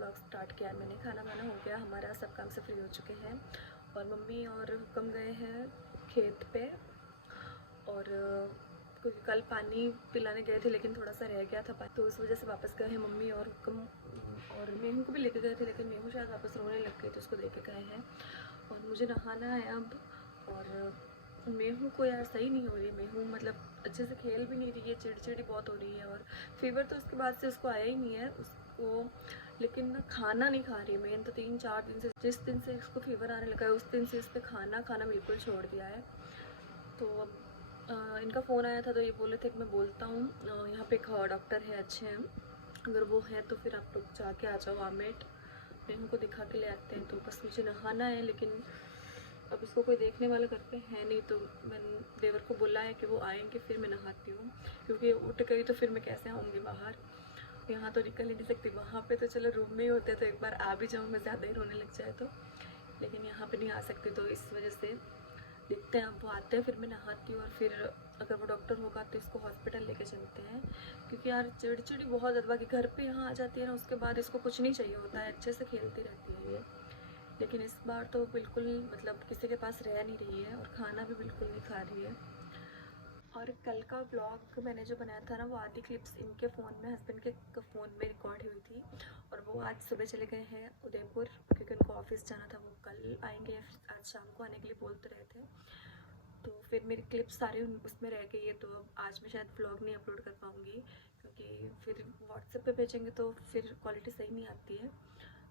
Blog start किया है मैंने। खाना वाना हो गया हमारा, सब काम से फ्री हो चुके हैं और मम्मी और हुक्म गए हैं खेत पे। और क्योंकि कल पानी पिलाने गए थे लेकिन थोड़ा सा रह गया था पानी, तो उस वजह से वापस गए हैं मम्मी और हुक्म। और मेहू को भी लेके गए थे लेकिन मेहू शायद वापस रोने लग गई तो उसको लेके गए हैं। और मुझे नहाना है अब। और मेहू को यार सही नहीं हो रही है, मेहू मतलब अच्छे से खेल भी नहीं रही है, चिड़चिड़ी बहुत हो रही है। और फीवर तो उसके बाद से उसको आया ही नहीं है उसको, लेकिन ना खाना नहीं खा रही है मेन तो। 3-4 दिन से, जिस दिन से इसको फीवर आने लगा है उस दिन से इस पर खाना बिल्कुल छोड़ दिया है। तो अब इनका फ़ोन आया था तो ये बोले थे कि मैं बोलता हूँ, यहाँ पे एक डॉक्टर है अच्छे हैं, अगर वो है तो फिर आप लोग जाके आ जाओ आमेट, मेहू को दिखा के ले आते हैं। तो बस मुझे नहाना है, लेकिन अब इसको कोई देखने वाला घर पे है नहीं, तो मैंने देवर को बोला है कि वो आएंगे फिर मैं नहाती हूँ, क्योंकि उठ गई तो फिर मैं कैसे आऊँगी बाहर, यहाँ तो निकल ही नहीं सकती। वहाँ पे तो चलो रूम में ही होते तो एक बार आ भी जाऊँ, मैं ज़्यादा ही रोने लग जाए तो, लेकिन यहाँ पे नहीं आ सकती। तो इस वजह से देखते हैं, अब वो आते हैं फिर मैं नहाती हूँ और फिर अगर वो डॉक्टर होगा तो इसको हॉस्पिटल लेके चलते हैं, क्योंकि यार चिड़चिड़ी बहुत ज़्यादा कि घर पे यहाँ आ जाती है ना, उसके बाद इसको कुछ नहीं चाहिए होता है, अच्छे से खेलती रहती है ये। लेकिन इस बार तो बिल्कुल मतलब किसी के पास रह नहीं रही है और खाना भी बिल्कुल नहीं खा रही है। और कल का ब्लॉग मैंने जो बनाया था ना, वो आधी क्लिप्स इनके फ़ोन में, हस्बैंड के फ़ोन में रिकॉर्ड हुई थी। और वो आज सुबह चले गए हैं उदयपुर, क्योंकि उनको ऑफिस जाना था। वो कल आएंगे या फिर आज शाम को आने के लिए बोल तो रहे थे। तो फिर मेरी क्लिप्स सारी उसमें रह गई है, तो अब आज मैं शायद ब्लॉग नहीं अपलोड कर पाऊँगी, क्योंकि फिर व्हाट्सएप पे भेजेंगे तो फिर क्वालिटी सही नहीं आती है।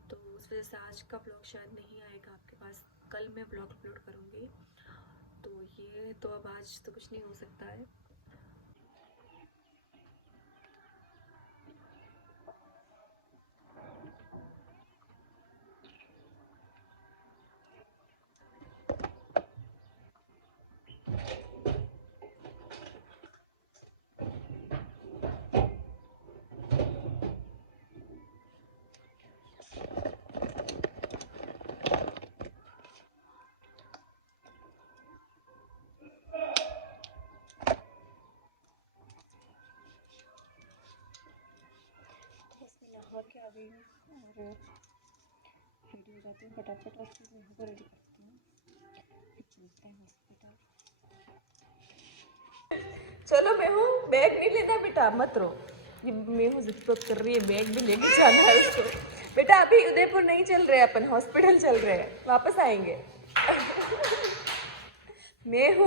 तो उस वजह से आज का ब्लॉग शायद नहीं आएगा आपके पास, कल मैं ब्लॉग अपलोड करूँगी। तो ये तो अब आज तो कुछ नहीं हो सकता है। नहा के आ गई हूँ और रेडी हो जाती हूँ फटाफट और फिर मेहू को रेडी करती हूँ, फिर चलते हैं हॉस्पिटल। चलो मेहू, बैग नहीं लेना बेटा, मत रो। ये मेहू जिद कर रही है, बैग भी लेके जाना है उसको। बेटा अभी उदयपुर नहीं चल रहे, अपन हॉस्पिटल चल रहे हैं, वापस आएंगे। मेहू,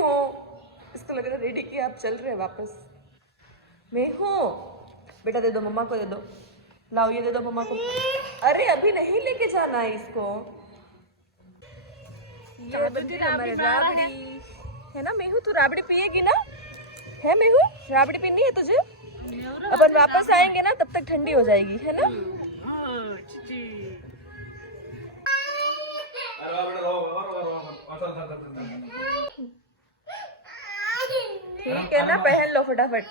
इसको लग रहा है रेडी किया, आप चल रहे हैं वापस। मेहू बेटा दे दो मम्मा को, दे दो, लाओ ये दे दो मम्मा को। अरे अभी नहीं लेके जाना है इसको। ये बनती है हमारी राबड़ी, है ना मेहू? तू राबड़ी पिएगी ना? है मेहू, राबड़ी पीनी है तुझे? अपन वापस आएंगे ना तब तक ठंडी हो जाएगी, है ना? ठीक है ना, पहन लो फटाफट।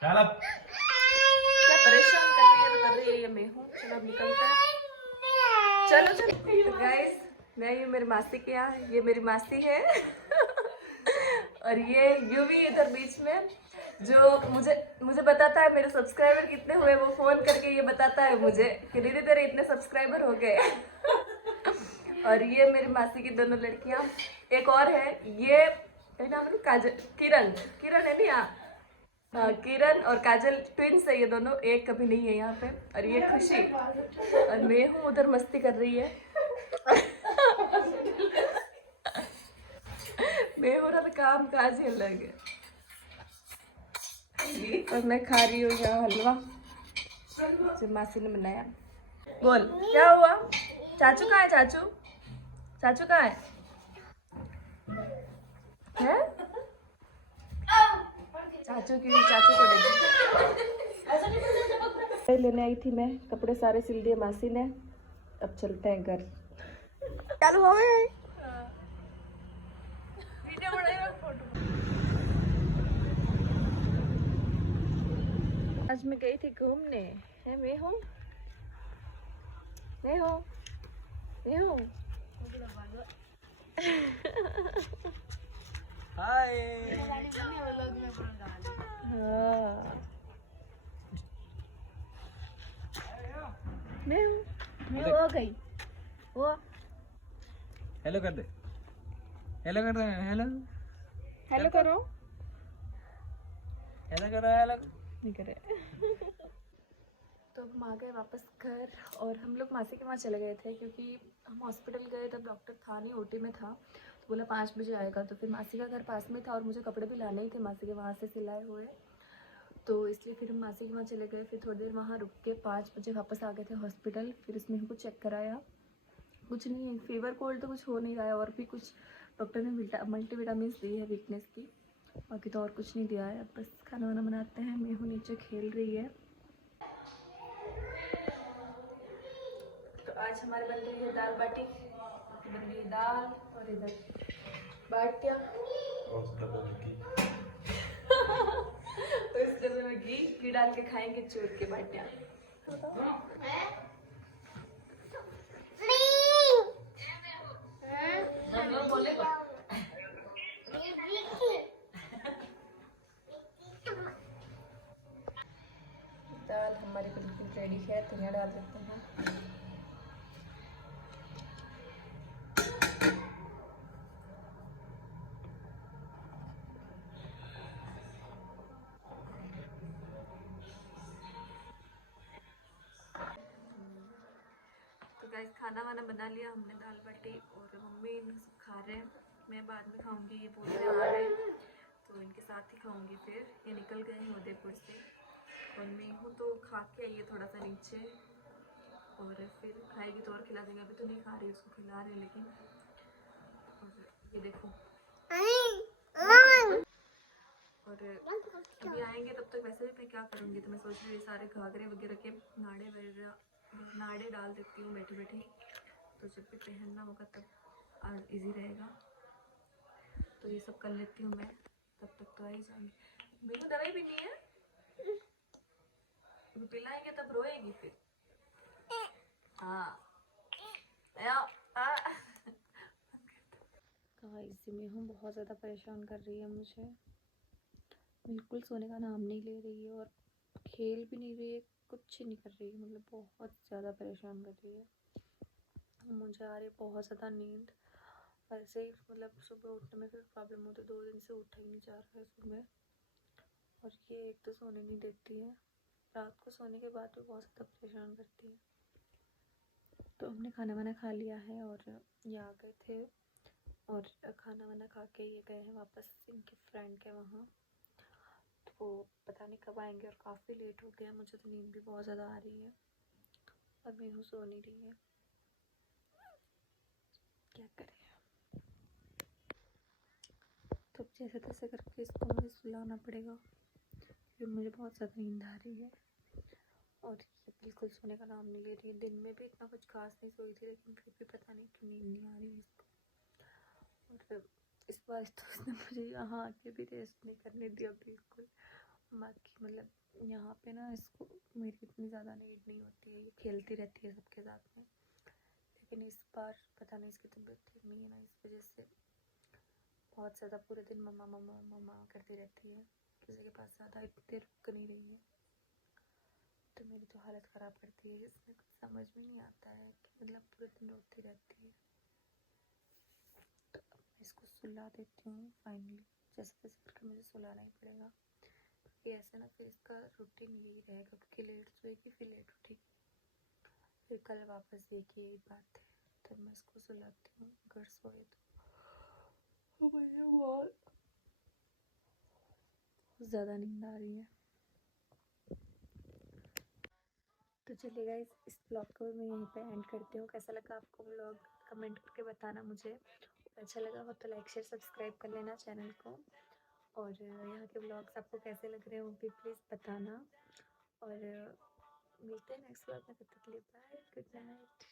क्या परेशान कर रही है ये मेहू। चलो अब निकलते हैं, चलो चलो। तो गाइस, मैं ये मेरी मासी के यहाँ, ये मेरी मासी है। और ये यूवी इधर बीच में, जो मुझे बताता है मेरे सब्सक्राइबर कितने हुए, वो फोन करके ये बताता है मुझे कि दीदी तेरे इतने सब्सक्राइबर हो गए। और ये मेरी मासी की दोनों लड़कियां, एक और है, ये नाम है काजल, किरण है नहीं? हाँ, किरण और काजल ट्विंस है ये दोनों, एक कभी नहीं है यहाँ पे। और ये खुशी, और मैं हूँ उधर मस्ती कर रही है। मैं हो रहा था काम काज ही अलग है। और मैं खा रही हूँ यहाँ हलवा जो मासी ने बनाया। बोल क्या हुआ? चाचू कहाँ है? चाचू कहाँ है? चाचू को ले लेने आई थी मैं, कपड़े सारे सिल दिए मासी ने, अब चलते हैं घर। चालू हो गए? वीडियो बनाएगा, फोटो। आज मैं गई थी घूमने, है मैं हूँ हाय। हाँ मैं वो गई वो हेलो कर दे, हेलो कर दे, हेलो हेलो करो, हेलो करो, हेलो नहीं करे। तो हम आ गए वापस घर और हम लोग मासी के वहाँ चले गए थे क्योंकि हम हॉस्पिटल गए तब डॉक्टर था नहीं, ओटी में था, तो बोला 5 बजे आएगा। तो फिर मासी का घर पास में था और मुझे कपड़े भी लाने ही थे मासी के वहाँ से सिलाए हुए, तो इसलिए फिर हम मासी के वहाँ चले गए। फिर थोड़ी देर वहाँ रुक के 5 बजे वापस आ गए थे हॉस्पिटल। फिर उसमें हमको चेक कराया, कुछ नहीं, फीवर कोल्ड तो कुछ हो नहीं रहा है, और भी कुछ डॉक्टर ने मल्टीविटामिन दी है वीकनेस की, बाकी तो और कुछ नहीं दिया है। बस खाना वाना बनाते हैं। मेहू नीचे खेल रही है। तो आज हमारे बन रही है दाल बाटी, बन रही है दाल और इधर बाटियाँ तो इस डब्बे में घी डाल के खाएंगे, चूर के बाटियाँ। बोलेगा दाल हमारी बिल्कुल रेडी है, धनिया डाल देते हैं। तो गाइस खाना वाना बना लिया हमने, दाल बाटी, और मम्मी इन सब खा रहे हैं। मैं बाद में खाऊंगी, ये बोल रहे आ रहे हैं तो इनके साथ ही खाऊंगी। फिर ये निकल गए हैं उदयपुर से, और मैं हूँ तो खा के आई है थोड़ा सा नीचे, और फिर खाएगी तो और खिला देंगे। अभी तो नहीं खा रही, उसको खिला रहे हैं लेकिन। और ये देखो, और अभी आएंगे तब तक वैसे भी मैं क्या करूँगी, तो मैं सोच रही हूँ सारे घाघरे वगैरह के नाड़े डाल देती हूँ बैठी बैठी, तो जब भी पहनना होगा तब इजी रहेगा। तो ये सब कर लेती हूँ मैं, तब तक तो आ ही जाएंगे। मेरे को दवाई भी नहीं है, पिलाएंगे तब रोएगी फिर। हाँ मैं हूँ, बहुत ज़्यादा परेशान कर रही है मुझे, बिल्कुल सोने का नाम नहीं ले रही है, और खेल भी नहीं रही है, कुछ नहीं कर रही है, मतलब बहुत ज़्यादा परेशान कर रही है। मुझे आ रही है बहुत ज़्यादा नींद, ऐसे ही मतलब सुबह उठने में फिर प्रॉब्लम होती है, 2 दिन से उठा ही नहीं जा रहा है सुबह, और ये एक तो सोने नहीं देती है, रात को सोने के बाद भी बहुत ज़्यादा परेशान करती है। तो हमने खाना वाना खा लिया है और ये आ गए थे, और खाना वाना खा के ये गए हैं वापस इनके फ्रेंड के वहाँ, तो पता नहीं कब आएंगे, और काफ़ी लेट हो गया, मुझे तो नींद भी बहुत ज़्यादा आ रही है, और मेनू सो नहीं रही है, क्या करें। तो जैसे तैसे करके इसको मुझे सुलाना पड़ेगा, क्योंकि मुझे बहुत ज़्यादा नींद आ रही है, और ये बिल्कुल सोने का नाम नहीं ले रही है। दिन में भी इतना कुछ खास नहीं सोई थी, लेकिन फिर भी पता नहीं क्यों नींद नहीं आ रही है इसको। और इस बार तो इसने मुझे यहाँ आके भी रेस्ट नहीं करने दिया बिल्कुल। बाकी मतलब यहाँ पे ना इसको मेरी इतनी ज़्यादा नीड नहीं होती है, ये खेलती रहती है सबके साथ में, लेकिन इस बार पता नहीं इसकी तबीयत ठीक नहीं है ना, इस वजह से बहुत ज़्यादा पूरे दिन मम्मा मम्मा मम्मा करती रहती है, किसी के पास ज़्यादा इतनी रुक नहीं रही है, तो मेरी तो हालत ख़राब करती है। इसमें कुछ समझ में नहीं आता है कि मतलब पूरे दिन रोती रहती है। तो अब मैं इसको सुला देती हूँ फाइनली, जैसे तैसे करके मुझे सुलाना ही पड़ेगा, क्योंकि ऐसे ना फिर इसका रूटीन यही रहेगा, क्योंकि लेट सोएगी फिर लेट उठेगी, फिर कल वापस एक ही बात है। तो मैं इसको सुलाती हूँ, अगर सोए तो मुझे बहुत ज़्यादा नींद आ रही है। तो चलिए गाइस, इस ब्लॉग को मैं यहीं पे एंड करती हूँ। कैसा लगा आपको ब्लॉग, कमेंट करके बताना मुझे। अच्छा लगा हो तो लाइक शेयर सब्सक्राइब कर लेना चैनल को, और यहाँ के ब्लॉग्स आपको कैसे लग रहे हैं वो भी प्लीज़ बताना, और मिलते हैं नेक्स्ट ब्लॉग में। तब तक के लिए बाय, गुड नाइट।